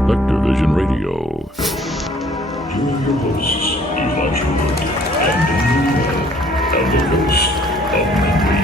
Spectrevision Radio. Here are your hosts, Elijah Wood and Daniel Moore, and the ghost of Memory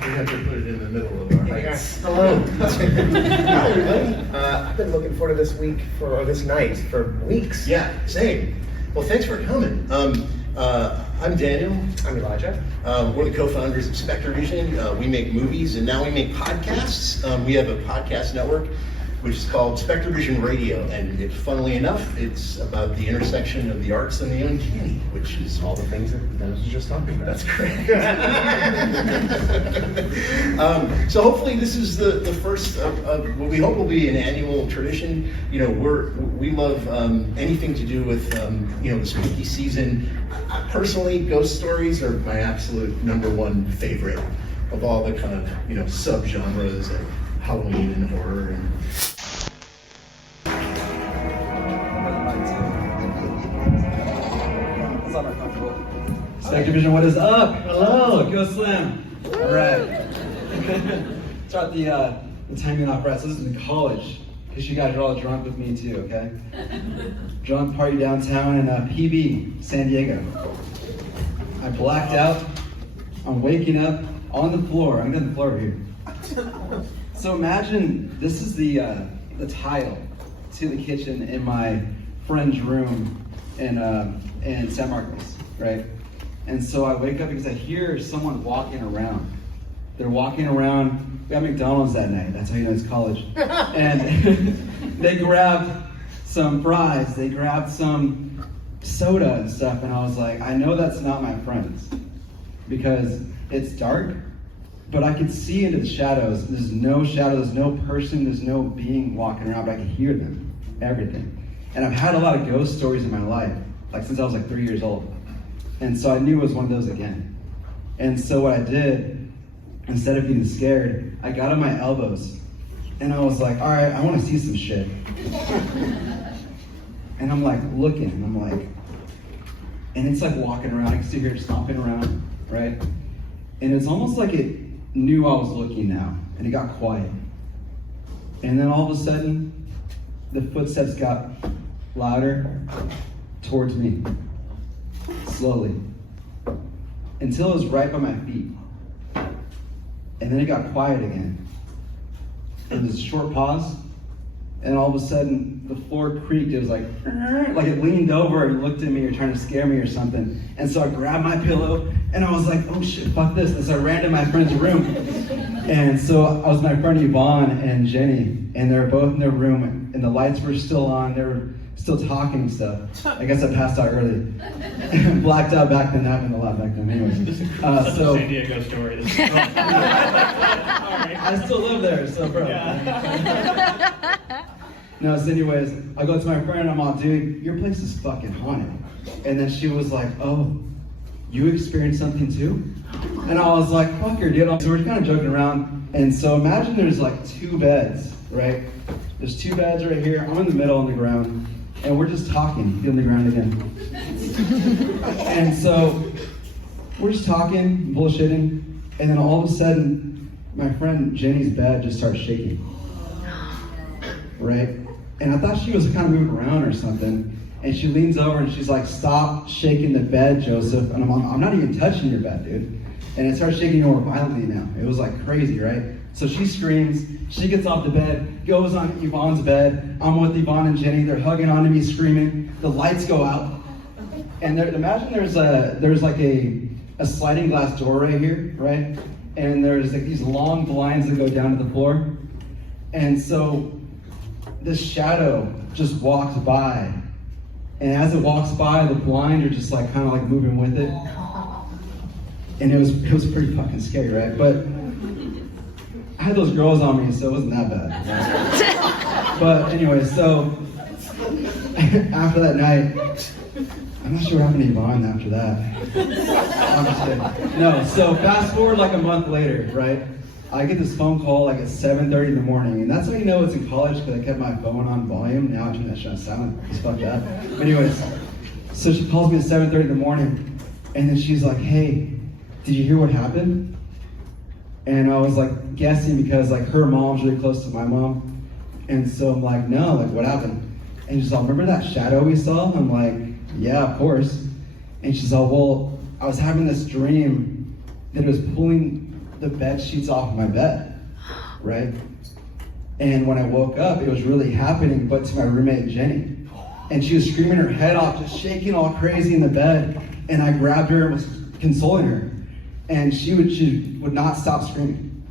We have to put it in the middle of our Yes. Hello. Hi, everybody. I've been looking forward to this week or this night for weeks. Yeah, same. Well, thanks for coming. I'm Daniel. I'm Elijah. We're the co-founders of Spectrevision. We make movies and now we make podcasts. We have a podcast network which is called Spectrevision Radio, and funnily enough, it's about the intersection of the arts and the uncanny, which is All the things that Dennis was just talking about. That's correct. So hopefully this is the first of what we hope will be an annual tradition. You know, we love anything to do with the spooky season. Personally, ghost stories are my absolute number one favorite of all the kind of subgenres of Halloween and horror and. Spectrevision, what is up? Hello, Go Slim. All right. Start the timing off right. So this is in college, because you guys are all drunk with me too, okay? Drunk party downtown in PB, San Diego. I blacked out. I'm waking up on the floor. I'm on the floor over here. So imagine this is the tile to the kitchen in my friend's room in San Marcos, right? And so I wake up because I hear someone walking around. They're walking around. We got McDonald's that night. That's how you know it's college. And they grabbed some fries. They grabbed some soda and stuff. And I was like, I know that's not my friends because it's dark, but I could see into the shadows. There's no shadow. There's no person. There's no being walking around, but I could hear them, everything. And I've had a lot of ghost stories in my life, like since I was like 3 years old. And so I knew it was one of those again. And so what I did, instead of being scared, I got on my elbows and I was like, all right, I want to see some shit. And I'm like looking, and I'm like, and it's like walking around. I can still hear it stomping around, right? And it's almost like it knew I was looking now, and it got quiet. And then all of a sudden, the footsteps got louder towards me. Slowly, until it was right by my feet. And then it got quiet again. And there's a short pause, and all of a sudden the floor creaked. It was like it leaned over and looked at me or trying to scare me or something. And so I grabbed my pillow and I was like, oh shit, fuck this. And so I ran to my friend's room. And so I was with my friend Yvonne and Jenny, and they were both in their room and the lights were still on. They were still talking and stuff. I guess I passed out early. Blacked out back then. That happened a lot back then. Anyways, so San Diego story. I still live there, so bro. Yeah. No, so anyways, I go to my friend and I'm all, dude, your place is fucking haunted. And then she was like, oh, you experienced something too? And I was like, fuck her, dude. So we're kind of joking around. And so imagine there's like 2 beds, right? There's 2 beds right here. I'm in the middle on the ground. And we're just talking, feeling the ground again. And so we're just talking, bullshitting, and then all of a sudden, my friend Jenny's bed just starts shaking. Right? And I thought she was kind of moving around or something. And she leans over and she's like, stop shaking the bed, Joseph. And I'm not even touching your bed, dude. And it starts shaking more violently now. It was like crazy, right? So she screams, she gets off the bed, goes on Yvonne's bed. I'm with Yvonne and Jenny, they're hugging onto me, screaming. The lights go out. And imagine there's like a sliding glass door right here, right? And there's like these long blinds that go down to the floor. And so this shadow just walks by. And as it walks by, the blinds are just like kind of like moving with it. And it was pretty fucking scary, right? But I had those girls on me, so it wasn't that bad. Right? But anyway, so after that night, I'm not sure what happened to Yvonne after that. Honestly. No, so fast forward like a month later, right? I get this phone call like at 7:30 in the morning, and that's how you know it's in college because I kept my phone on volume. Now I turn that shit on silent. Just fuck that. But anyways, so she calls me at 7:30 in the morning, and then she's like, "Hey, did you hear what happened?" And I was like guessing because like her mom's really close to my mom. And so I'm like, no, like what happened? And she's like, remember that shadow we saw? I'm like, yeah, of course. And she's like, well, I was having this dream that it was pulling the bed sheets off of my bed, right? And when I woke up, it was really happening, but to my roommate, Jenny. And she was screaming her head off, just shaking all crazy in the bed. And I grabbed her and was consoling her. And she would not stop screaming.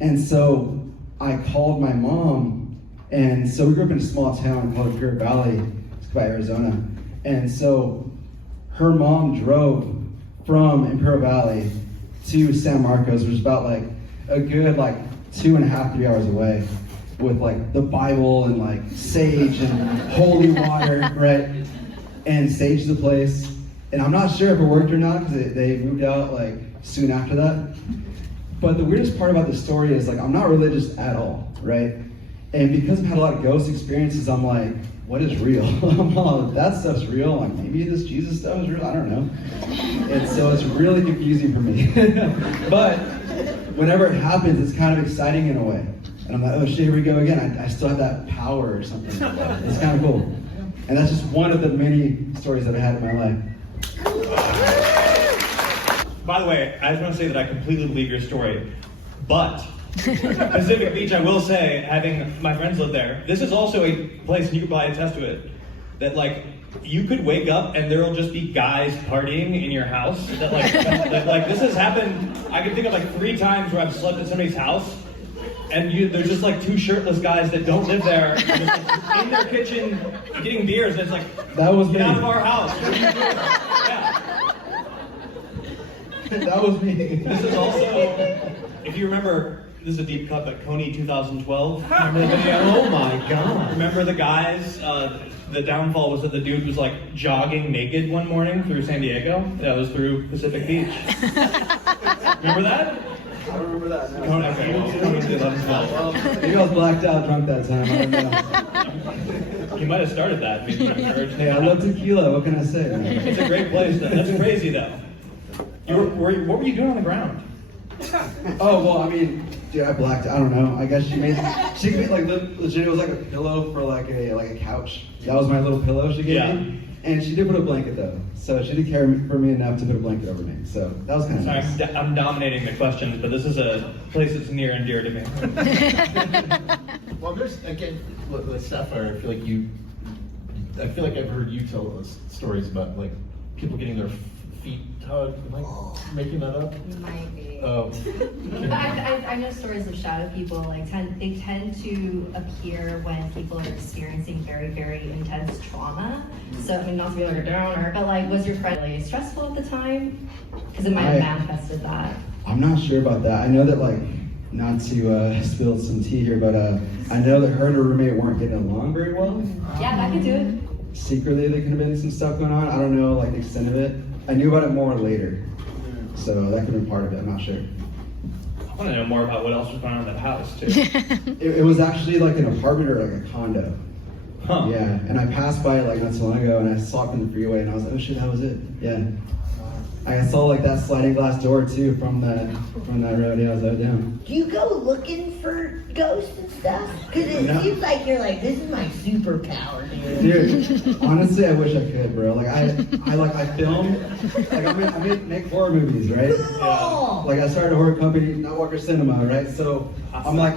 And so I called my mom. And so we grew up in a small town called Pure Valley, it's by Arizona. And so her mom drove from Imperial Valley to San Marcos, which is about like a good like 2.5, 3 hours away, with like the Bible and like sage and holy water, right? And saged the place. And I'm not sure if it worked or not because they moved out like soon after that. But the weirdest part about the story is like I'm not religious at all, right? And because I've had a lot of ghost experiences, I'm like, what is real? That stuff's real. Like maybe this Jesus stuff is real. I don't know. And so it's really confusing for me. But whenever it happens, it's kind of exciting in a way. And I'm like, oh shit, here we go again. I still have that power or something. It's kind of cool. And that's just one of the many stories that I had in my life. By the way, I just want to say that I completely believe your story, but Pacific Beach, I will say, having my friends live there, this is also a place, and you could probably attest to it, that like, you could wake up and there'll just be guys partying in your house. That like this has happened, I can think of like 3 times where I've slept at somebody's house, and there's just like 2 shirtless guys that don't live there, just, like, in their kitchen getting beers, and it's like, that was get me. out of our house. What are you doing? Yeah. That was me. This is also, if you remember, this is a deep cut, but Coney 2012. Remember the video? Oh my God. Remember the guys? The downfall was that the dude was like jogging naked one morning through San Diego. That was through Pacific Beach. Remember that? I don't remember that. No. Coney, okay, well, Coney 2012. Maybe I was blacked out drunk that time. I don't know. He might have started that. Maybe encouraged. Hey, I love tequila. What can I say? Man? It's a great place. That's crazy though. What were you doing on the ground? Oh, well, I mean, dude, I blacked. I don't know. I guess she made like legit. It was like a pillow for like a couch. That was my little pillow she gave me, and she did put a blanket though. So she did care for me enough to put a blanket over me. So that was kind of nice. Sorry, I'm dominating the questions, but this is a place that's near and dear to me. Well, there's again with Sapphire. I feel like I've heard you tell us stories about like people getting their feet tugged. Am I making that up? You might be. Oh. But I know stories of shadow people. Like they tend to appear when people are experiencing very, very intense trauma. So I mean, not to be like a downer, but like, was your friend really stressful at the time? Because it might have manifested that. I'm not sure about that. I know that like, not to spill some tea here, but I know that her and her roommate weren't getting along very well. Yeah, that could do it. Secretly, there could have been some stuff going on. I don't know like the extent of it. I knew about it more later, so that could have been part of it. I'm not sure. I want to know more about what else was going on in that house too. It was actually like an apartment or like a condo. Huh. Yeah, and I passed by it like not so long ago, and I saw it from the freeway, and I was like, oh shit, that was it. Yeah. I saw like that sliding glass door too from that road. Yeah, I was out down. Do you go looking for ghosts and stuff? Because it No. seems like you're like, this is my superpower, dude. Dude, honestly, I wish I could, bro. Like I film, like I make horror movies, right? Cool. Like I started a horror company, Not Walker Cinema, right? So I'm like,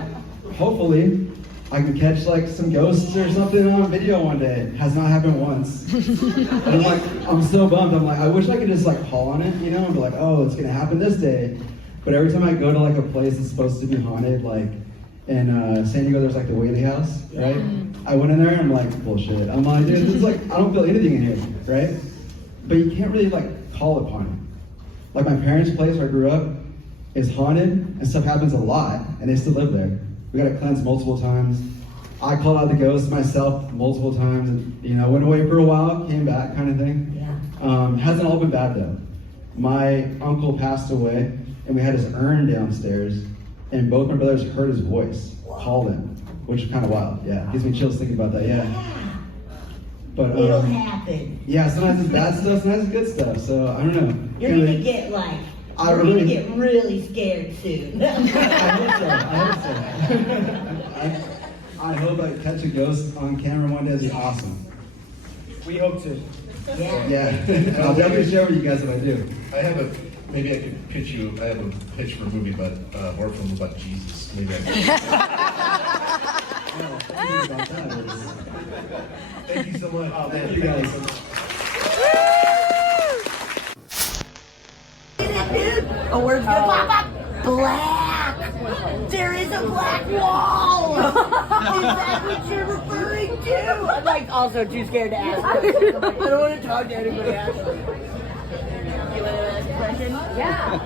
hopefully, I can catch like some ghosts or something on video one day. Has not happened once. And I'm like, I'm so bummed. I'm like, I wish I could just like call on it, you know, and be like, oh, it's gonna happen this day. But every time I go to like a place that's supposed to be haunted, like in San Diego, there's like the Whaley House, right? I went in there and I'm like, bullshit. I'm like, dude, this is like, I don't feel anything in here, right? But you can't really like call upon it. Like my parents' place where I grew up is haunted and stuff happens a lot, and they still live there. We got to cleanse multiple times. I called out the ghosts myself multiple times, and went away for a while, came back, kind of thing. Yeah. Hasn't all been bad though. My uncle passed away, and we had his urn downstairs, and both my brothers heard his voice, called him, which is kind of wild. Yeah, gives me chills thinking about that. Yeah. But It'll happen. yeah, sometimes it's bad stuff, sometimes it's good stuff. So I don't know. You're gonna get like I We're gonna really, get really scared soon. I hope so. I hope I catch a ghost on camera one day. It'd be awesome. We hope to. Yeah. Yeah, I'll definitely share with you guys if I do. I have maybe I could pitch you, I have a pitch for a movie about, horror film about Jesus. Maybe I Thank you so much. Oh, thank you guys. A word's gonna pop up. Black. There is a black wall. Is that what you're referring to? I'm like also too scared to ask. I don't want to talk to anybody actually. You want to ask a question? Yeah.